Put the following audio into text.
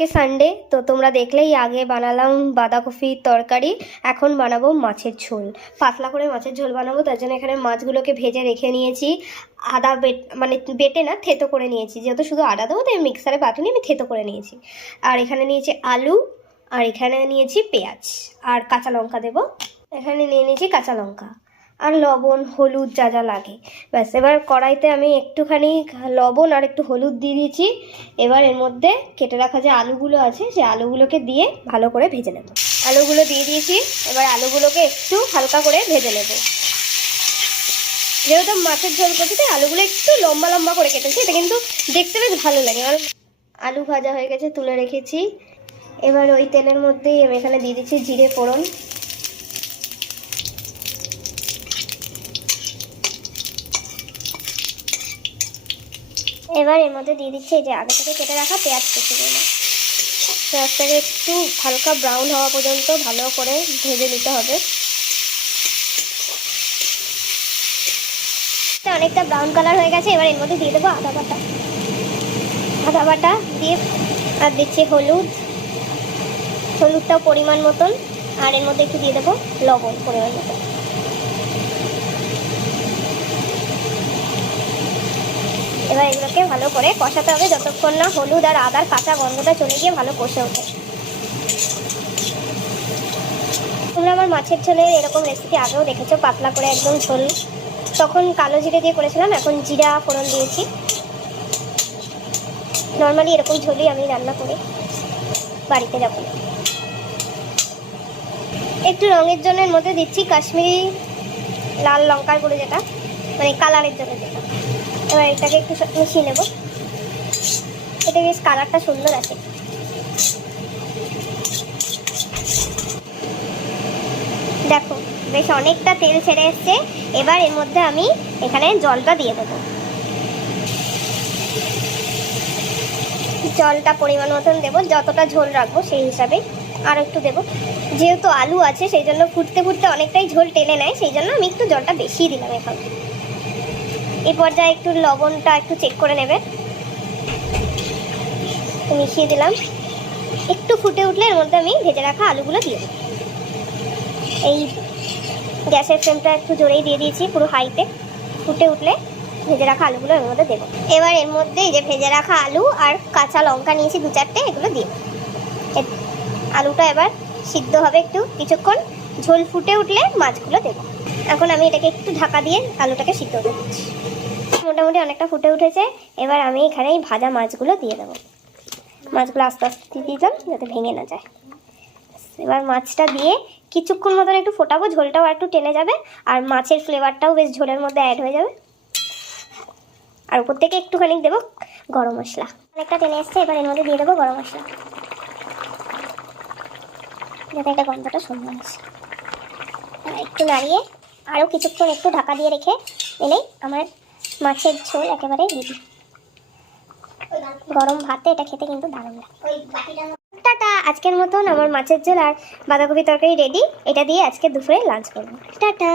আজকে সানডে, তো তোমরা দেখলেই আগে বানালাম বাঁধাকপির তরকারি, এখন বানাবো মাছের ঝোল। পাতলা করে মাছের ঝোল বানাবো, তার জন্য এখানে মাছগুলোকে ভেজে রেখে নিয়েছি। আদা মানে বেটে না, থেতো করে নিয়েছি, যেহেতু শুধু আদা দেবো তাই মিক্সারে বাটুনি আমি থেতো করে নিয়েছি। আর এখানে নিয়েছি আলু, আর এখানে নিয়েছি পেঁয়াজ আর কাঁচা লঙ্কা দেবো। এখানে নিয়ে নিয়েছি কাঁচা লঙ্কা আর লবণ হলুদ যা যা লাগে, ব্যাস। এবার কড়াইতে আমি একটুখানি লবণ আর একটু হলুদ দিয়ে দিয়েছি। এবার এর মধ্যে কেটে রাখা যে আলুগুলো আছে, সেই আলুগুলোকে দিয়ে ভালো করে ভেজে নেব। আলুগুলো দিয়ে দিয়েছি, এবার আলুগুলোকে একটু হালকা করে ভেজে নেব। যেহেতু মাছের ঝোল করছি তাই আলুগুলো একটু লম্বা লম্বা করে কেটেছি, এটা কিন্তু দেখতে বেশ ভালো লাগে। আর আলু ভাজা হয়ে গেছে, তুলে রেখেছি। এবার ওই তেলের মধ্যেই আমি এখানে দিয়ে দিচ্ছি জিরে ফোড়ন। এবার এর মধ্যে দিয়ে দিচ্ছি এই যে আগে থেকে কেটে রাখা পেঁয়াজ কুচিগুলো। পেঁয়াজটাকে একটু হালকা ব্রাউন হওয়া পর্যন্ত ভালো করে ভেজে নিতে হবে। অনেকটা ব্রাউন কালার হয়ে গেছে, এবার এর মধ্যে দিয়ে দেবো আদা বাটা। আদা বাটা দিয়ে আর দিচ্ছি হলুদটাও পরিমাণ মতন, আর এর মধ্যে একটু দিয়ে দেবো লবণ পরিমাণ মতন। এবার এগুলোকে ভালো করে কষাতে হবে যতক্ষণ না হলুদ আর আদার কাঁচা গন্ধটা চলে গিয়ে ভালো কষে ওঠে। তোমরা আমার মাছের ঝোলের এরকম রেসিপি আগেও দেখেছো, পাতলা করে একদম ঝোল। তখন কালো জিরে দিয়ে করেছিলাম, এখন জিরা ফোড়ন দিয়েছি। নর্মালি এরকম ঝোলই আমি রান্না করি বাড়িতে যখন। একটু রঙের জন্য এর মধ্যে দিচ্ছি কাশ্মীরি লাল লঙ্কার গুঁড়ো, যেটা মানে কালারের জন্য যেটা। এবার এটাকে একটু মিশিয়ে নেব, এটা বেশ কালারটা সুন্দর আছে। দেখো বেশ অনেকটা তেল ছেড়ে এসছে। এবার এর মধ্যে আমি এখানে জলটা দিয়ে দেবো। জলটা পরিমাণ মতন দেবো, যতটা ঝোল রাখবো সেই হিসাবে আর একটু দেবো। যেহেতু আলু আছে সেই জন্য ফুটতে ফুটতে অনেকটাই ঝোল টেনে নেয়, সেই জন্য আমি একটু জলটা বেশিই দিলাম এখন। এই পর্যায়ে একটু লবণটা একটু চেক করে নেবে। মিশিয়ে দিলাম। একটু ফুটে উঠলে এর মধ্যে আমি ভেজে রাখা আলুগুলো দিয়ে দেবো। এই গ্যাসের ফ্লেমটা একটু জোরেই দিয়ে দিয়েছি, পুরো হাইতে। ফুটে উঠলে ভেজে রাখা আলুগুলো এর মধ্যে দেবো। এবার এর মধ্যে এই যে ভেজে রাখা আলু আর কাঁচা লঙ্কা নিয়েছি 2-4টে, এগুলো দিয়ে আলুটা এবার সিদ্ধ হবে একটু কিছুক্ষণ। ঝোল ফুটে উঠলে মাছগুলো দেবো। এখন আমি এটাকে একটু ঢাকা দিয়ে আলুটাকে সিদ্ধ হতে দিচ্ছি। মোটামুটি অনেকটা ফুটে উঠেছে, এবার আমি এখানে এই ভাজা মাছগুলো দিয়ে দেবো। মাছগুলো আস্তে আস্তে দিলাম যাতে ভেঙে না যায়। এবার মাছটা দিয়ে কিছুক্ষণ মতন একটু ফোটাবো, ঝোলটাও একটু টেনে যাবে আর মাছের ফ্লেভারটাও বেশ ঝোলের মধ্যে অ্যাড হয়ে যাবে। আর উপর থেকে একটুখানি দেবো গরম মশলা। অনেকটা টেনে এসছে, এবার এর মধ্যে দিয়ে দেবো গরম মশলা, যাতে একটা গন্ধটা সুন্দর আসে। একটু নাড়িয়ে আরও কিছুক্ষণ একটু ঢাকা দিয়ে রেখে এলেই আমার মাছের ঝোল একেবারে রেডি। গরম ভাতে এটা খেতে কিন্তু দারুণ লাগে। টাটা, আজকের মতন আমার মাছের ঝোল আর বাঁধাকপি তরকারি রেডি। এটা দিয়ে আজকে দুপুরে লাঞ্চ করবো। টাটা।